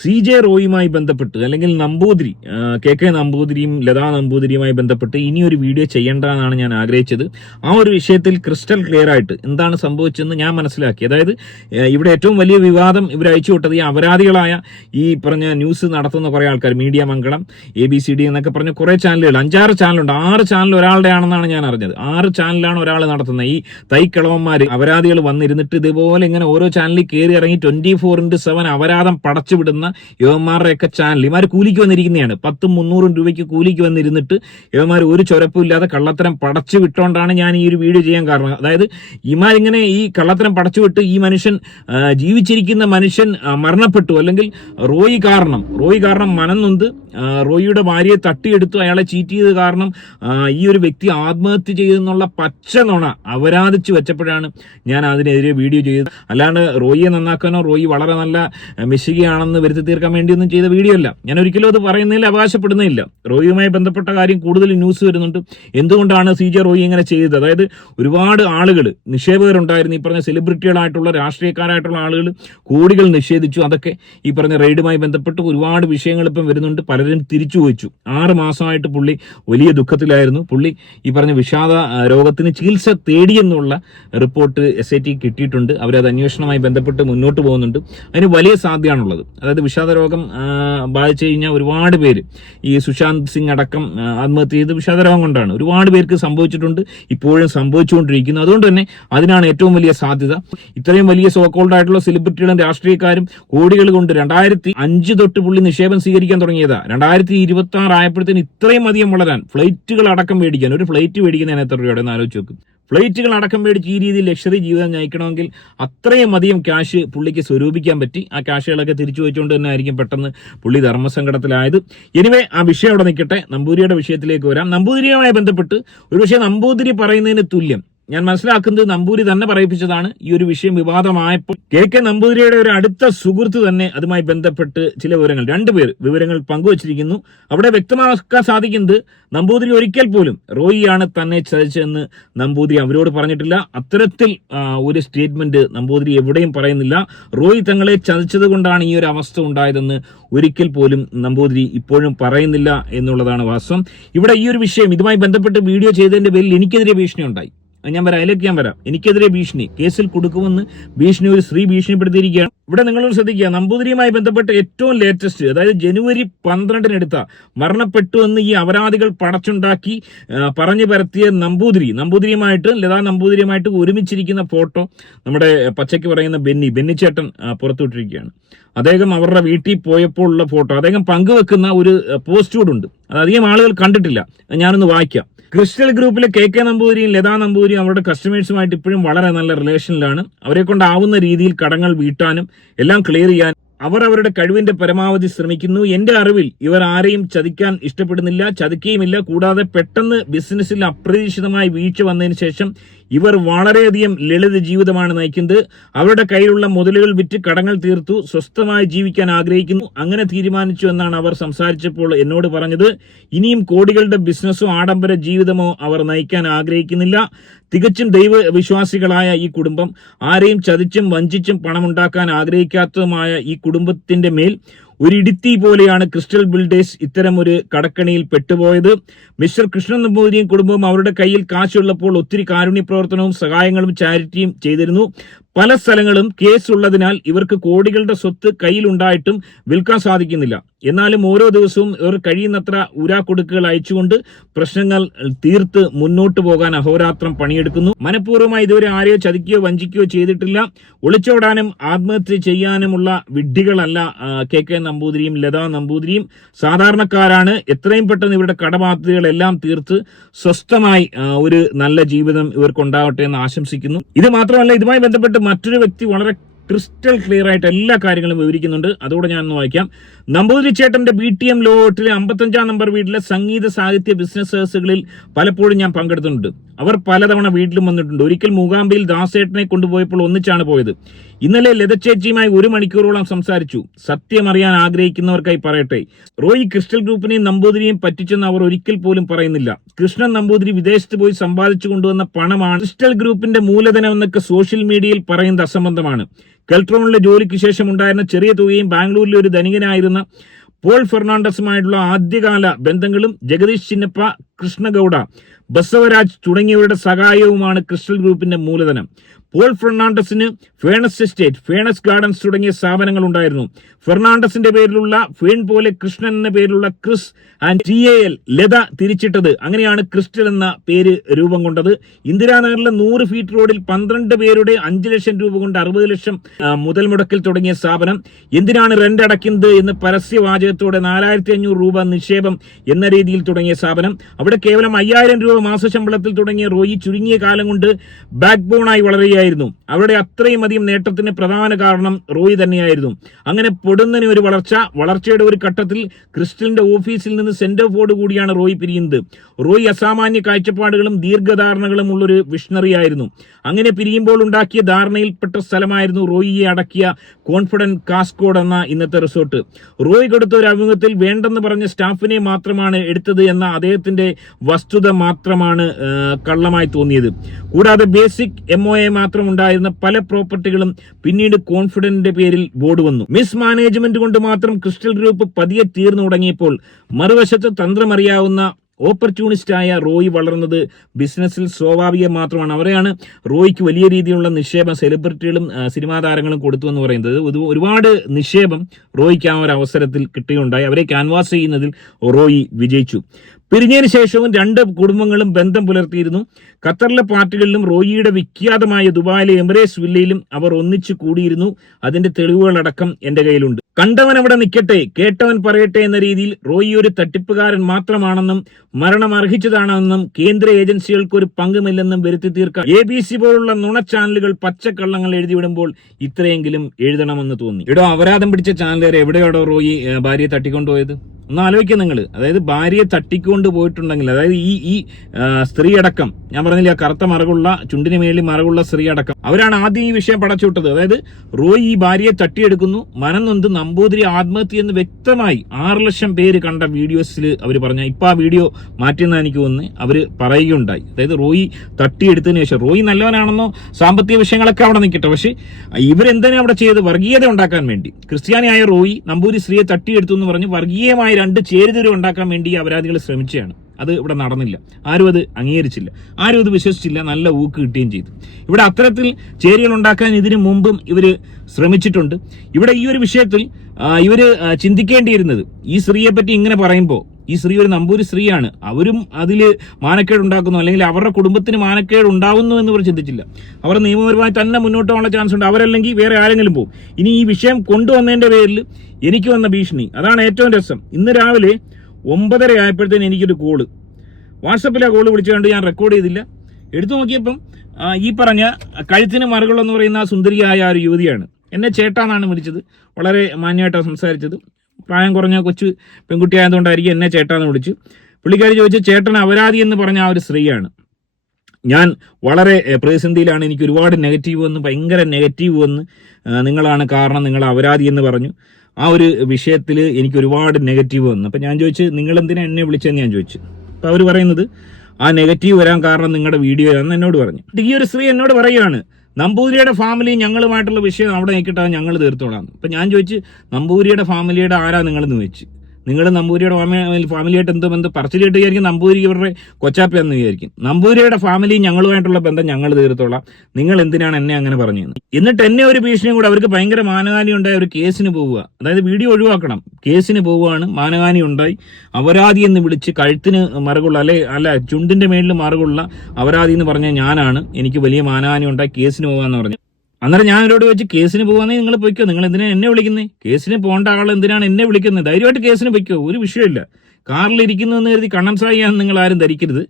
C J റോയുമായി ബന്ധപ്പെട്ട് അല്ലെങ്കിൽ Namboothiri K K നമ്പൂതിരിയും ലതാ നമ്പൂതിരിയുമായി ബന്ധപ്പെട്ട് ഇനി ഒരു വീഡിയോ ചെയ്യേണ്ടതെന്നാണ് ഞാൻ ആഗ്രഹിച്ചത്. ആ ഒരു വിഷയത്തിൽ ക്രിസ്റ്റൽ ക്ലിയർ ആയിട്ട് എന്താണ് സംഭവിച്ചതെന്ന് ഞാൻ മനസ്സിലാക്കി. അതായത് ഇവിടെ ഏറ്റവും വലിയ വിവാദം ഇവർ അയച്ചു വിട്ടത് ഈ അപരാധികളായ ഈ പറഞ്ഞ ന്യൂസ് നടത്തുന്ന കുറേ ആൾക്കാർ media Mangalam A B C D എന്നൊക്കെ പറഞ്ഞ കുറേ ചാനലുകൾ അഞ്ചാറ് ചാനലുണ്ട്. ആറ് ചാനൽ ഒരാളുടെ ആണെന്നാണ് ഞാൻ അറിഞ്ഞത്. ആറ് ചാനലാണ് ഒരാൾ നടത്തുന്നത്. ഈ തൈക്കിളവന്മാർ അപരാധികൾ വന്നിരുന്നിട്ട് ഇതുപോലെ ഇങ്ങനെ ഓരോ ചാനലിൽ കയറി ഇറങ്ങി ട്വന്റി ഫോർ ഇന്റു സെവൻ അപരാധം പടച്ചു വിടുന്ന യുവന്മാരുടെയൊക്കെ ചാനൽ ഇവന്മാർ കൂലിക്ക് വന്നിരിക്കുന്നതാണ്. പത്തും മുന്നൂറും രൂപയ്ക്ക് കൂലിക്ക് വന്നിരുന്നിട്ട് യുവന്മാർ ഒരു ചുരപ്പും ഇല്ലാതെ കള്ളത്തരം പടച്ചു വിട്ടുകൊണ്ടാണ് ഞാൻ ഈ ഒരു വീഡിയോ ചെയ്യാൻ കാരണം. അതായത് ഇമാരിങ്ങനെ ഈ കള്ളത്തരം പടച്ചു വിട്ട് ഈ മനുഷ്യൻ ജീവിച്ചിരിക്കുന്ന മനുഷ്യൻ മരണപ്പെട്ടു. അല്ലെങ്കിൽ റോയി കാരണം റോയി കാരണം മനംനൊന്ത് റോയിയുടെ ഭാര്യയെ തട്ടിയെടുത്തു അയാളെ ചീറ്റ് ചെയ്ത് കാരണം ഈ ഒരു വ്യക്തി ആത്മഹത്യ ചെയ്തെന്നുള്ള പച്ച നുണ അവരാധിച്ച് വെച്ചപ്പോഴാണ് ഞാൻ അതിനെതിരെ വീഡിയോ ചെയ്തത്. അല്ലാണ്ട് റോയിയെ നന്നാക്കാനോ റോയി വളരെ നല്ല മെസ്സികയാണെന്ന് വരുത്തി തീർക്കാൻ വേണ്ടിയൊന്നും ചെയ്ത വീഡിയോ അല്ല. ഞാൻ ഒരിക്കലും അത് പറയുന്നതിൽ അവകാശപ്പെടുന്നില്ല റോയിയുമായി ബന്ധപ്പെട്ട കാര്യം കൂടുതൽ ന്യൂസ് വരുന്നുണ്ട്. എന്തുകൊണ്ടാണ് സി ജെ റോയി ഇങ്ങനെ ചെയ്തത്? അതായത് ഒരുപാട് ആളുകൾ നിക്ഷേപകരുണ്ടായിരുന്നു ഈ പറഞ്ഞ സെലിബ്രിറ്റികളായിട്ടുള്ള രാഷ്ട്രീയക്കാരായിട്ടുള്ള ആളുകൾ കോടികൾ നിഷേധിച്ചു. അതൊക്കെ ഈ പറഞ്ഞ റെയ്ഡുമായി ബന്ധപ്പെട്ട് ഒരുപാട് വിഷയങ്ങൾ ഇപ്പം വരുന്നുണ്ട്. പലരും തിരിച്ചു വെച്ചു ആറ് മാസമായിട്ട് പുള്ളി വലിയ ദുഃഖത്തിലായിരുന്നു. പുള്ളി ഈ പറഞ്ഞ വിഷാദ രോഗത്തിന് ചികിത്സ തേടിയെന്നുള്ള റിപ്പോർട്ട് എസ് ഐ ടി കിട്ടിയിട്ടുണ്ട്. അവരത് അന്വേഷണവുമായി ബന്ധപ്പെട്ട് മുന്നോട്ട് പോകുന്നുണ്ട്. അതിന് വലിയ സാധ്യതയാണുള്ളത്. അതായത് വിഷാദ രോഗം ബാധിച്ചു കഴിഞ്ഞാൽ ഒരുപാട് പേര് ഈ സുശാന്ത് സിംഗ് അടക്കം ആത്മഹത്യ ചെയ്ത് വിഷാദ രോഗം കൊണ്ടാണ്. ഒരുപാട് പേർക്ക് സംഭവിച്ചിട്ടുണ്ട് ഇപ്പോഴും സംഭവിച്ചുകൊണ്ടിരിക്കുന്നു. അതുകൊണ്ട് തന്നെ അതിനാണ് ഏറ്റവും വലിയ സാധ്യത. ഇത്രയും വലിയ സോക്കോൾഡ് ആയിട്ടുള്ള സെലിബ്രിറ്റികളും രാഷ്ട്രീയക്കാരും കോടികൾ കൊണ്ട് രണ്ടായിരത്തി അഞ്ച് തൊട്ട് പുള്ളി നിക്ഷേപം സ്വീകരിക്കാൻ തുടങ്ങിയതാ. രണ്ടായിരത്തി ഇരുപത്തി ആറ് ആയപ്പോഴത്തേന് ഇത്രയും അധികം വളരാൻ ഫ്ലൈറ്റുകൾ അടക്കം മേടിക്കാൻ ഒരു ഫ്ലൈറ്റ് മേടിക്കുന്നതിന് എത്ര രൂപയുടെ ആലോചിച്ച് നോക്കും. ഫ്ലൈറ്റുകൾ അടക്കം മേടിച്ച് ഈ രീതിയിൽ ലക്ഷറി ജീവിതം നയിക്കണമെങ്കിൽ അത്രയും അധികം ക്യാഷ് പുള്ളിക്ക് സ്വരൂപിക്കാൻ പറ്റി. ആ ക്യാഷുകളൊക്കെ തിരിച്ചു വെച്ചുകൊണ്ട് തന്നെ ആയിരിക്കും പെട്ടെന്ന് പുള്ളി ധർമ്മസങ്കടത്തിലായത്. എനിവേ ആ വിഷയം അവിടെ നിൽക്കട്ടെ. നമ്പൂതിരിയുടെ വിഷയത്തിലേക്ക് വരാം. നമ്പൂതിരിയുമായി ബന്ധപ്പെട്ട് ഒരു പക്ഷേ നമ്പൂതിരി പറയുന്നതിന് തുല്യം. ഞാൻ മനസ്സിലാക്കുന്നത് നമ്പൂരി തന്നെ പറയിപ്പിച്ചതാണ് ഈ ഒരു വിഷയം വിവാദമായപ്പോൾ കെ കെ നമ്പൂതിരിയുടെ ഒരു അടുത്ത സുഹൃത്ത് തന്നെ അതുമായി ബന്ധപ്പെട്ട് ചില വിവരങ്ങൾ. രണ്ടുപേർ വിവരങ്ങൾ പങ്കുവച്ചിരിക്കുന്നു. അവിടെ വ്യക്തമാക്കാൻ സാധിക്കുന്നത് നമ്പൂതിരി ഒരിക്കൽ പോലും റോയിയാണ് തന്നെ ചതിച്ചതെന്ന് നമ്പൂതിരി അവരോട് പറഞ്ഞിട്ടില്ല. അത്തരത്തിൽ ഒരു സ്റ്റേറ്റ്മെന്റ് നമ്പൂതിരി എവിടെയും പറയുന്നില്ല. റോയി തങ്ങളെ ചതിച്ചത് കൊണ്ടാണ് ഈ ഒരു അവസ്ഥ ഉണ്ടായതെന്ന് ഒരിക്കൽ പോലും നമ്പൂതിരി ഇപ്പോഴും പറയുന്നില്ല എന്നുള്ളതാണ് വാസ്തവം. ഇവിടെ ഈ ഒരു വിഷയം ഇതുമായി ബന്ധപ്പെട്ട് വീഡിയോ ചെയ്തതിന്റെ പേരിൽ എനിക്കെതിരെ ഭീഷണി ഉണ്ടായി ഞാൻ വരാം അതിലേക്ക് ഞാൻ വരാം. എനിക്കെതിരെ ഭീഷണി. കേസിൽ കൊടുക്കുമെന്ന് ഭീഷണി ഒരു സ്ത്രീ ഭീഷണിപ്പെടുത്തിയിരിക്കുകയാണ്. ഇവിടെ നിങ്ങളൊന്ന് ശ്രദ്ധിക്കുക നമ്പൂതിരിയുമായി ബന്ധപ്പെട്ട് ഏറ്റവും ലേറ്റസ്റ്റ് അതായത് ജനുവരി പന്ത്രണ്ടിനെടുത്ത മരണപ്പെട്ടു എന്ന് ഈ അപരാധികൾ പടച്ചുണ്ടാക്കി പറഞ്ഞു പരത്തിയ നമ്പൂതിരി. നമ്പൂതിരിയുമായിട്ട് ലതാ നമ്പൂതിരിയുമായിട്ട് ഒരുമിച്ചിരിക്കുന്ന ഫോട്ടോ നമ്മുടെ പച്ചയ്ക്ക് പറയുന്ന ബെന്നി ബെന്നിച്ചേട്ടൻ പുറത്തുവിട്ടിരിക്കുകയാണ്. അദ്ദേഹം അവരുടെ വീട്ടിൽ പോയപ്പോൾ ഉള്ള ഫോട്ടോ. അദ്ദേഹം പങ്കുവെക്കുന്ന ഒരു പോസ്റ്റ് കൂടെ ഉണ്ട്. അത് അധികം ആളുകൾ കണ്ടിട്ടില്ല. ഞാനൊന്ന് വായിക്കാം. ക്രിസ്റ്റൽ ഗ്രൂപ്പിലെ കെ കെ നമ്പൂതിരിയും ലതാ നമ്പൂതിരിയും അവരുടെ കസ്റ്റമേഴ്സുമായിട്ട് ഇപ്പോഴും വളരെ നല്ല റിലേഷനിലാണ്. അവരെ കൊണ്ടാവുന്ന രീതിയിൽ കടങ്ങൾ വീട്ടാനും എല്ലാം ക്ലിയർ ചെയ്യാൻ അവർ അവരുടെ കഴിവിന്റെ പരമാവധി ശ്രമിക്കുന്നു. എന്റെ അറിവിൽ ഇവർ ആരെയും ചതിക്കാൻ ഇഷ്ടപ്പെടുന്നില്ല ചതിക്കുകയുമില്ല. കൂടാതെ പെട്ടെന്ന് ബിസിനസ്സിൽ അപ്രതീക്ഷിതമായി വീഴ്ച വന്നതിന് ശേഷം ഇവർ വളരെയധികം ലളിത ജീവിതമാണ് നയിക്കുന്നത്. അവരുടെ കയ്യിലുള്ള മുതലുകൾ വിറ്റ് കടങ്ങൾ തീർത്തു സ്വസ്ഥമായി ജീവിക്കാൻ ആഗ്രഹിക്കുന്നു. അങ്ങനെ തീരുമാനിച്ചു എന്നാണ് അവർ സംസാരിച്ചപ്പോൾ എന്നോട് പറഞ്ഞത്. ഇനിയും കോടികളുടെ ബിസിനസ്സോ ആഡംബര ജീവിതമോ അവർ നയിക്കാൻ ആഗ്രഹിക്കുന്നില്ല. തികച്ചും ദൈവവിശ്വാസികളായ ഈ കുടുംബം ആരെയും ചതിച്ചും വഞ്ചിച്ചും പണമുണ്ടാക്കാൻ ആഗ്രഹിക്കാത്തതുമായ ഈ കുടുംബത്തിന്റെ മേൽ ഒരു ഇടുത്തി പോലെയാണ് ക്രിസ്റ്റൽ ബിൽഡേഴ്സ് ഇത്തരം ഒരു കടക്കണിയിൽ പെട്ടുപോയത്. മിസ്റ്റർ കൃഷ്ണൻ നമ്പൂതിരിയും കുടുംബവും അവരുടെ കയ്യിൽ കാശുള്ളപ്പോൾ ഒത്തിരി കാരുണ്യ പ്രവർത്തനവും സഹായങ്ങളും ചാരിറ്റിയും ചെയ്തിരുന്നു. പല സ്ഥലങ്ങളും കേസുള്ളതിനാൽ ഇവർക്ക് കോടികളുടെ സ്വത്ത് കയ്യിലുണ്ടായിട്ടും വിൽക്കാൻ സാധിക്കുന്നില്ല. എന്നാലും ഓരോ ദിവസവും ഇവർ കഴിയുന്നത്ര ഉരാക്കൊടുക്കുകൾ അയച്ചുകൊണ്ട് പ്രശ്നങ്ങൾ തീർത്ത് മുന്നോട്ട് പോകാൻ അഹോരാത്രം പണിയെടുക്കുന്നു. മനഃപൂർവമായി ഇതുവരെ ആരെയോ ചതിക്കുകയോ വഞ്ചിക്കുകയോ ചെയ്തിട്ടില്ല. ഒളിച്ചോടാനും ആത്മഹത്യ ചെയ്യാനുമുള്ള വിഡ്ഢികളല്ല കെ കെ നമ്പൂതിരിയും ലതാ നമ്പൂതിരിയും. സാധാരണക്കാരാണ് എത്രയും പെട്ടെന്ന് ഇവരുടെ കടബാധ്യതകളെല്ലാം തീർത്ത് സ്വസ്ഥമായി ഒരു നല്ല ജീവിതം ഇവർക്കുണ്ടാവട്ടെ എന്ന് ആശംസിക്കുന്നു. ഇത് മാത്രമല്ല ഇതുമായി ബന്ധപ്പെട്ട് മറ്റൊരു വ്യക്തി വളരെ ക്രിസ്റ്റൽ ക്ലിയർ ആയിട്ട് എല്ലാ കാര്യങ്ങളും വിവരിക്കുന്നുണ്ട്. അതോടെ ഞാൻ ഒന്ന് വായിക്കാം. നമ്പൂതിരി ചേട്ടന്റെ ബി ടി എം ലോട്ടിലെ അമ്പത്തഞ്ചാം നമ്പർ വീട്ടിലെ സംഗീത സാഹിത്യ ബിസിനസ് സഹസുകളിൽ പലപ്പോഴും ഞാൻ പങ്കെടുത്തിട്ടുണ്ട്. അവർ പലതവണ വീട്ടിലും വന്നിട്ടുണ്ട്. ഒരിക്കൽ മൂകാംബിയിൽ ദാസേട്ടനെ കൊണ്ടുപോയപ്പോൾ ഒന്നിച്ചാണ് പോയത്. ഇന്നലെ ലതച്ചേച്ചിയുമായി ഒരു മണിക്കൂറോളം സംസാരിച്ചു. സത്യം അറിയാൻ ആഗ്രഹിക്കുന്നവർക്കായി പറയട്ടെ. റോയി ക്രിസ്റ്റൽ ഗ്രൂപ്പിനെയും നമ്പൂതിരിയും പറ്റിച്ചെന്ന് അവർ ഒരിക്കൽ പോലും പറയുന്നില്ല. കൃഷ്ണൻ നമ്പൂതിരി വിദേശത്ത് പോയി സമ്പാദിച്ചു കൊണ്ടുവന്ന പണമാണ് ക്രിസ്റ്റൽ ഗ്രൂപ്പിന്റെ മൂലധനം എന്നൊക്കെ സോഷ്യൽ മീഡിയയിൽ പറയുന്നത് അസംബന്ധമാണ്. കെൽട്രോണിലെ ജോലിക്ക് ശേഷം ഉണ്ടായിരുന്ന ചെറിയ തുകയും ബാംഗ്ലൂരിലെ ഒരു ധനികനായിരുന്ന പോൾ ഫെർണാണ്ടസുമായിട്ടുള്ള ആദ്യകാല ബന്ധങ്ങളും ജഗദീഷ് ചിന്നപ്പ കൃഷ്ണഗൌഡ ബസവരാജ് തുടങ്ങിയവരുടെ സഹായവുമാണ് ക്രിസ്റ്റൽ ഗ്രൂപ്പിന്റെ മൂലധനം. പോൾ ഫെർണാണ്ടസിന് ഫേണസ് എസ്റ്റേറ്റ് ഫേണസ് ഗാർഡൻസ് തുടങ്ങിയ സ്ഥാപനങ്ങൾ ഉണ്ടായിരുന്നു ഫെർണാണ്ടസിന്റെ പേരിലുള്ള ഫേൺ പോലെ കൃഷ്ണൻ എന്ന പേരിലുള്ള Chris and T L Latha തിരിച്ചിട്ടത് അങ്ങനെയാണ് ക്രിസ്റ്റൽ എന്ന പേര് രൂപം കൊണ്ടത്. ഇന്ദിരാനഗറിലെ നൂറ് ഫീറ്റ് റോഡിൽ പന്ത്രണ്ട് പേരുടെ അഞ്ച് ലക്ഷം രൂപ കൊണ്ട് അറുപത് ലക്ഷം മുതൽ മുടക്കിൽ തുടങ്ങിയ സ്ഥാപനം. എന്തിനാണ് റെന്റ് അടയ്ക്കുന്നത് എന്ന് പരസ്യവാചകത്തോടെ നാലായിരത്തി അഞ്ഞൂറ് രൂപ നിക്ഷേപം എന്ന രീതിയിൽ തുടങ്ങിയ സ്ഥാപനം. അവിടെ കേവലം അയ്യായിരം രൂപ മാസശമ്പളത്തിൽ തുടങ്ങിയ റോയി ചുരുങ്ങിയ കാലം കൊണ്ട് ബാക്ക് ബോണായി വളരുകയായിരുന്നു. അവരുടെ അത്രയും അധികം നേട്ടത്തിന് പ്രധാന കാരണം റോയി തന്നെയായിരുന്നു. അങ്ങനെ പൊടുന്നതിന് ഒരു വളർച്ച വളർച്ചയുടെ ഒരു ഘട്ടത്തിൽ ക്രിസ്റ്റലിന്റെ ഓഫീസിൽ നിന്ന് സെന്റർ ബോർഡ് കൂടിയാണ് റോയി പിരിയുന്നത്. റോയി അസാമാന്യ കാഴ്ചപ്പാടുകളും ദീർഘധാരണകളും ഉള്ളൊരു വിഷണറി ആയിരുന്നു. അങ്ങനെ പിരിയുമ്പോൾ ഉണ്ടാക്കിയ ധാരണയിൽപ്പെട്ട സ്ഥലമായിരുന്നു റോയിയെ അടക്കിയ കോൺഫിഡന്റ് കാസ്കോഡ് എന്ന ഇന്നത്തെ റിസോർട്ട്. റോയി കൊടുത്ത ഒരു അഭിമുഖത്തിൽ വേണ്ടെന്ന് പറഞ്ഞ സ്റ്റാഫിനെ മാത്രമാണ് എടുത്തത് എന്ന അദ്ദേഹത്തിന്റെ വസ്തുത മാത്രമാണ് കള്ളമായി തോന്നിയത്. കൂടാതെ ബേസിക് എം ഒ എ മാത്രം ഉണ്ടായിരുന്ന പല പ്രോപ്പർട്ടികളും പിന്നീട് കോൺഫിഡന്റിന്റെ പേരിൽ ബോർഡ് വന്നു. മിസ് മാനേജ്മെന്റ് കൊണ്ട് മാത്രം ക്രിസ്റ്റൽ ഗ്രൂപ്പ് പതിയെ തീർന്നു തുടങ്ങിയപ്പോൾ മറുവശത്ത് തന്ത്രമറിയാവുന്ന ഓപ്പർച്യൂണിസ്റ്റായ റോയ് വളർന്നത് ബിസിനസ്സിൽ സ്വാഭാവികം മാത്രമാണ്. അവരെയാണ് റോയ്ക്ക് വലിയ രീതിയിലുള്ള നിക്ഷേപം സെലിബ്രിറ്റികളും സിനിമാ താരങ്ങളും കൊടുത്തു എന്ന് പറയുന്നത് ഒരുപാട് നിക്ഷേപം റോയ്ക്ക് ആ ഒരു അവസരത്തിൽ കിട്ടുകയുണ്ടായി അവരെ ക്യാൻവാസ് ചെയ്യുന്നതിൽ റോയി വിജയിച്ചു. പിരിഞ്ഞതിന് ശേഷവും രണ്ട് കുടുംബങ്ങളും ബന്ധം പുലർത്തിയിരുന്നു. ഖത്തറിലെ പാർട്ടികളിലും റോയിയുടെ വിഖ്യാതമായ ദുബായിലെ എമിറേറ്റ്സ് വില്ലയിലും അവർ ഒന്നിച്ചു കൂടിയിരുന്നു. അതിന്റെ തെളിവുകളടക്കം എന്റെ കയ്യിലുണ്ട്. കണ്ടവൻ അവിടെ നിൽക്കട്ടെ കേട്ടവൻ പറയട്ടെ എന്ന രീതിയിൽ റോയി ഒരു തട്ടിപ്പുകാരൻ മാത്രമാണെന്നും മരണം അർഹിച്ചതാണെന്നും കേന്ദ്ര ഏജൻസികൾക്ക് ഒരു പങ്കുമില്ലെന്നും വരുത്തി തീർക്കാൻ എ ബി സി പോലുള്ള നുണ ചാനലുകൾ പച്ചക്കള്ളങ്ങൾ എഴുതിവിടുമ്പോൾ ഇത്രയെങ്കിലും എഴുതണമെന്ന് തോന്നി. ഇടോ അപരാധം പിടിച്ച ചാനലുകാർ എവിടെയാടോ റോയി ഭാര്യയെ തട്ടിക്കൊണ്ടുപോയത്? ഒന്ന് ആലോചിക്കുക നിങ്ങൾ അതായത് ഭാര്യയെ തട്ടിക്കൊണ്ട് പോയിട്ടുണ്ടെങ്കിൽ അതായത് ഈ ഈ സ്ത്രീ അടക്കം ഞാൻ പറഞ്ഞില്ല കറുത്ത മറകുള്ള ചുണ്ടിന് മേളിൽ മറകുള്ള സ്ത്രീ അടക്കം അവരാണ് ആദ്യം ഈ വിഷയം പടച്ചുവിട്ടത് അതായത് റോയ് ഈ ഭാര്യയെ തട്ടിയെടുക്കുന്നു മനം നൊന്ത് നമ്പൂതിരി ആത്മഹത്യ എന്ന് വ്യക്തമായി ആറ് ലക്ഷം പേര് കണ്ട വീഡിയോസിൽ അവർ പറഞ്ഞു ഇപ്പൊ ആ വീഡിയോ മാറ്റിയെന്ന് എനിക്ക് തോന്നുന്നു. അവർ പറയുകയുണ്ടായി. അതായത് റോയി തട്ടിയെടുത്തതിന് ശേഷം റോയി നല്ലവനാണെന്നോ സാമ്പത്തിക വിഷയങ്ങളൊക്കെ അവിടെ നിൽക്കട്ടെ. പക്ഷേ ഇവരെന്തിനാ അവിടെ ചെയ്ത് വർഗീയത ഉണ്ടാക്കാൻ വേണ്ടി? ക്രിസ്ത്യാനിയായ റോയി നമ്പൂരി സ്ത്രീയെ തട്ടിയെടുത്തു എന്ന് പറഞ്ഞ് വർഗീയമായ രണ്ട് ചേരുതിരി ഉണ്ടാക്കാൻ വേണ്ടി അപരാധികൾ ശ്രമിച്ചതാണ് അത് ഇവിടെ നടന്നില്ല. ആരും അത് അംഗീകരിച്ചില്ല. ആരും അത് വിശ്വസിച്ചില്ല. നല്ല ഊക്ക് കിട്ടുകയും ചെയ്തു. ഇവിടെ അത്തരത്തിൽ ചേരികൾ ഉണ്ടാക്കാൻ ഇതിനു മുമ്പും ഇവർ ശ്രമിച്ചിട്ടുണ്ട്. ഇവിടെ ഈ ഒരു വിഷയത്തിൽ ഇവർ ചിന്തിക്കേണ്ടിയിരുന്നത് ഈ സ്ത്രീയെ പറ്റി ഇങ്ങനെ പറയുമ്പോൾ ഈ സ്ത്രീ ഒരു നമ്പൂരി സ്ത്രീയാണ്. അവരും അതിൽ മാനക്കേട് ഉണ്ടാക്കുന്നു അല്ലെങ്കിൽ അവരുടെ കുടുംബത്തിന് മാനക്കേട് ഉണ്ടാവുന്നു എന്ന് ഇവർ ചിന്തിച്ചില്ല. അവർ നിയമപരമായി തന്നെ മുന്നോട്ട് പോകാനുള്ള ചാൻസ് ഉണ്ട്. അവരല്ലെങ്കിൽ വേറെ ആരെങ്കിലും പോകും ഇനി ഈ വിഷയം കൊണ്ടുവന്നതിന്റെ പേരിൽ എനിക്ക് വന്ന ഭീഷണി. അതാണ് ഏറ്റവും രസം. ഇന്ന് രാവിലെ ഒമ്പതര ആയപ്പോഴത്തേന് എനിക്കൊരു കോൾ വാട്സപ്പിലെ കോൾ വിളിച്ചുകൊണ്ട് ഞാൻ റെക്കോർഡ് ചെയ്തില്ല. എടുത്തു നോക്കിയപ്പം ഈ പറഞ്ഞ കഴുത്തിന് മറുകളെന്ന് പറയുന്ന സുന്ദരിയായ ഒരു യുവതിയാണ്. എന്നെ ചേട്ടാന്നാണ് വിളിച്ചത്. വളരെ മാന്യമായിട്ടാണ് സംസാരിച്ചത്. പ്രായം കുറഞ്ഞ കൊച്ചു പെൺകുട്ടി ആയതുകൊണ്ടായിരിക്കും എന്നെ ചേട്ടാന്ന് വിളിച്ചു. പുള്ളിക്കാരി ചോദിച്ചു ചേട്ടൻ അപരാധി എന്ന് പറഞ്ഞ ആ ഒരു സ്ത്രീയാണ്. ഞാൻ വളരെ പ്രതിസന്ധിയിലാണ്. എനിക്ക് ഒരുപാട് നെഗറ്റീവ് വന്ന് ഭയങ്കര നെഗറ്റീവ് വന്ന്. നിങ്ങളാണ് കാരണം നിങ്ങൾ അപരാധി എന്ന് പറഞ്ഞു. ആ ഒരു വിഷയത്തിൽ എനിക്ക് ഒരുപാട് നെഗറ്റീവ് വന്നു. അപ്പം ഞാൻ ചോദിച്ചു നിങ്ങൾ എന്തിനാ എന്നെ വിളിച്ചതെന്ന് ഞാൻ ചോദിച്ചു. അപ്പോൾ അവർ പറയുന്നത് ആ നെഗറ്റീവ് വരാൻ കാരണം നിങ്ങളുടെ വീഡിയോ എന്ന് എന്നോട് പറഞ്ഞു. ഈ ഒരു സ്ത്രീ എന്നോട് പറയുകയാണ് നമ്പൂതിരിയുടെ ഫാമിലി ഞങ്ങളുമായിട്ടുള്ള വിഷയം അവിടെ നീക്കിട്ടാൽ ഞങ്ങൾ തീർത്തോളാം. അപ്പം ഞാൻ ചോദിച്ചു നമ്പൂതിരിയുടെ ഫാമിലിയുടെ ആരാ നിങ്ങളെന്ന് ചോദിച്ചു? നിങ്ങൾ നമ്പൂരിയുടെ ഫാമിലി ഫാമിലിയായിട്ട് എന്തോ ബന്ധം? പറച്ചിലിട്ട് വിചാരിക്കും നമ്പൂരി ഇവരുടെ കൊച്ചാപ്പ എന്ന് വിചാരിക്കും. നമ്പൂരിയുടെ ഫാമിലി ഞങ്ങളുമായിട്ടുള്ള ബന്ധം ഞങ്ങൾ തീർത്തോളാം. നിങ്ങൾ എന്തിനാണ് എന്നെ അങ്ങനെ പറഞ്ഞത്? എന്നിട്ട് എന്നെ ഒരു ഭീഷണിയും കൂടെ അവർക്ക് ഭയങ്കര മാനഹാനി ഉണ്ടായി ഒരു കേസിന് പോവുക. അതായത് വീഡിയോ ഒഴിവാക്കണം. കേസിന് പോവുകയാണ്. മാനഹാനി ഉണ്ടായി. അപരാധി എന്ന് വിളിച്ച് കഴുത്തിന് മറുകുള്ള അല്ലെ അല്ല ചുണ്ടിന്റെ മേളിൽ മറുകുള്ള അപരാധി എന്ന് പറഞ്ഞ ഞാനാണ്. എനിക്ക് വലിയ മാനഹാനി ഉണ്ടായി. കേസിന് പോകാന്ന് പറഞ്ഞു. അന്നേരം ഞാൻ അവരോട് വെച്ച് കേസിന് പോകാന്നേ നിങ്ങൾ പൊയ്ക്കോ? നിങ്ങൾ എന്തിനാ എന്നെ വിളിക്കുന്നത് കേസിന് പോകേണ്ട ആൾ എന്തിനാണ് എന്നെ വിളിക്കുന്നത് ധൈര്യമായിട്ട് കേസിന് പൊയ്ക്കോ ഒരു വിഷയമില്ല കാറിലിരിക്കുന്നു എന്ന് കരുതി കണ്ണൻ സായിയാന്ന് നിങ്ങൾ ആരും ധരിക്കരുത്.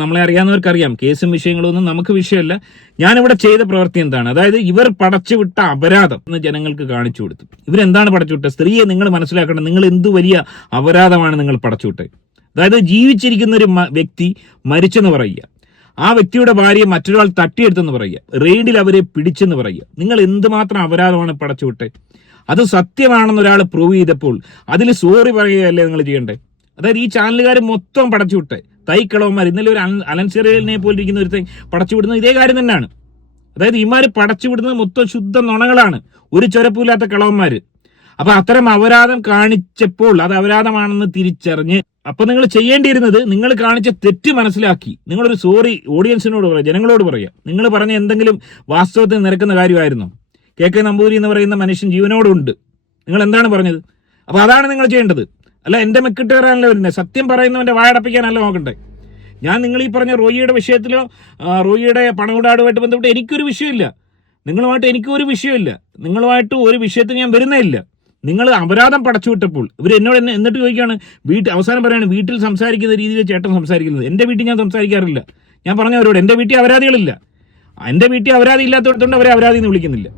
നമ്മളെ അറിയാവുന്നവർക്കറിയാം കേസും വിഷയങ്ങളൊന്നും നമുക്ക് വിഷയമല്ല. ഞാനിവിടെ ചെയ്ത പ്രവൃത്തി എന്താണ്? അതായത് ഇവർ പടച്ചുവിട്ട അപരാധം എന്ന് ജനങ്ങൾക്ക് കാണിച്ചു കൊടുത്തു. ഇവരെന്താണ് പടച്ചുവിട്ടത് സ്ത്രീയെ നിങ്ങൾ മനസ്സിലാക്കണം നിങ്ങൾ എന്ത് വലിയ അപരാധമാണ് നിങ്ങൾ പടച്ചുവിട്ടത് അതായത് ജീവിച്ചിരിക്കുന്ന ഒരു വ്യക്തി മരിച്ചെന്ന് പറയുക. ആ വ്യക്തിയുടെ ഭാര്യയെ മറ്റൊരാൾ തട്ടിയെടുത്തെന്ന് പറയുക. റെയ്ഡിൽ അവരെ പിടിച്ചെന്ന് പറയുക. നിങ്ങൾ എന്തുമാത്രം അപരാധമാണ് പടച്ചുവിട്ടെ അത് സത്യമാണെന്ന് ഒരാൾ പ്രൂവ് ചെയ്തപ്പോൾ അതിൽ സോറി പറയുകയല്ലേ നിങ്ങൾ ചെയ്യണ്ടേ? അതായത് ഈ ചാനലുകാർ മൊത്തം പടച്ചുവിട്ടെ തൈക്കളവന്മാർ ഇന്നലെ ഒരു അലൻ- പോലിരിക്കുന്ന പടച്ചു പടച്ചുവിടുന്നത് ഇതേ കാര്യം തന്നെയാണ്. അതായത് ഇമാര് പടച്ചുവിടുന്നത് മൊത്തം ശുദ്ധ നുണകളാണ്. ഒരു ചൊരപ്പില്ലാത്ത കളവന്മാര്. അപ്പൊ അത്തരം അപരാധം കാണിച്ചപ്പോൾ അത് അപരാധമാണെന്ന് തിരിച്ചറിഞ്ഞ് അപ്പൊ നിങ്ങൾ ചെയ്യേണ്ടിയിരുന്നത് നിങ്ങൾ കാണിച്ച തെറ്റ് മനസ്സിലാക്കി. നിങ്ങളൊരു സോറി ഓഡിയൻസിനോട് പറയുക ജനങ്ങളോട് പറയുക നിങ്ങൾ പറഞ്ഞ എന്തെങ്കിലും വാസ്തവത്തിൽ നിരക്കുന്ന കാര്യമായിരുന്നു? കെ കെ നമ്പൂരി എന്ന് പറയുന്ന മനുഷ്യൻ ജീവനോടുണ്ട്. നിങ്ങൾ എന്താണ് പറഞ്ഞത്? അപ്പൊ അതാണ് നിങ്ങൾ ചെയ്യേണ്ടത്. അല്ല എന്റെ മെക്കിട്ട് കയറാനല്ല വരുന്നത് സത്യം പറയുന്നവന്റെ വായടപ്പിക്കാനല്ല നോക്കണ്ടേ. ഞാൻ നിങ്ങൾ ഈ പറഞ്ഞ റോയിയുടെ വിഷയത്തിലോ റോയിയുടെ പണമിടാടുമായിട്ട് ബന്ധപ്പെട്ട് എനിക്കൊരു വിഷയമില്ല. നിങ്ങളുമായിട്ട് എനിക്കൊരു വിഷയമില്ല. നിങ്ങളുമായിട്ട് ഒരു വിഷയത്തിൽ ഞാൻ വരുന്നേ ഇല്ല. നിങ്ങൾ അപരാധം പടച്ചു വിട്ടപ്പോൾ ഇവർ എന്നോട് എന്നെ എന്നിട്ട് ചോദിക്കുകയാണ് വീട്ടിൽ അവസാനം പറയാണ് വീട്ടിൽ സംസാരിക്കുന്ന രീതിയിൽ ചേട്ടൻ സംസാരിക്കുന്നത്. എന്റെ വീട്ടിൽ ഞാൻ സംസാരിക്കാറില്ല. ഞാൻ പറഞ്ഞവരോട് എന്റെ വീട്ടിൽ അപരാധികളില്ല. എന്റെ വീട്ടിൽ അപരാധി ഇല്ലാത്തടത്തോണ്ട് അവരെ അപരാധി എന്ന് വിളിക്കുന്നില്ല.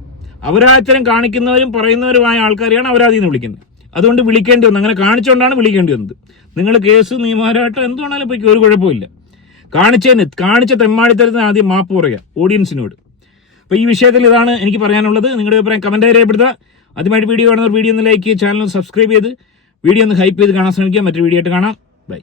അപരാധത്തരം കാണിക്കുന്നവരും പറയുന്നവരുമായ ആൾക്കാരെയാണ് അപരാധി എന്ന് വിളിക്കുന്നത്. അതുകൊണ്ട് വിളിക്കേണ്ടി വന്നു. അങ്ങനെ കാണിച്ചുകൊണ്ടാണ് വിളിക്കേണ്ടി വന്നത്. നിങ്ങൾ കേസ് നിയമപരമായിട്ടോ എന്തുകൊണ്ടാലും പോയി ഒരു കുഴപ്പമില്ല കാണിച്ചതിന് കാണിച്ച തെമ്മാടിത്തരത്തിന് ആദ്യം മാപ്പ് പറയുക ഓഡിയൻസിനോട് അപ്പോൾ ഈ വിഷയത്തിൽ ഇതാണ് എനിക്ക് പറയാനുള്ളത്. നിങ്ങളുടെ അഭിപ്രായം കമന്റായി രേഖപ്പെടുത്തുക. ആദ്യമായിട്ട് വീഡിയോ കാണുന്നവർ വീഡിയോ ഒന്ന് ലൈക്ക് ചെയ്യുക ചാനൽ സബ്സ്ക്രൈബ് ചെയ്ത് വീഡിയോ ഒന്ന് ഹൈപ്പ് ചെയ്ത് കാണാൻ ശ്രമിക്കുക. മറ്റൊരു വീഡിയോ ആയിട്ട് കാണാം. ബൈ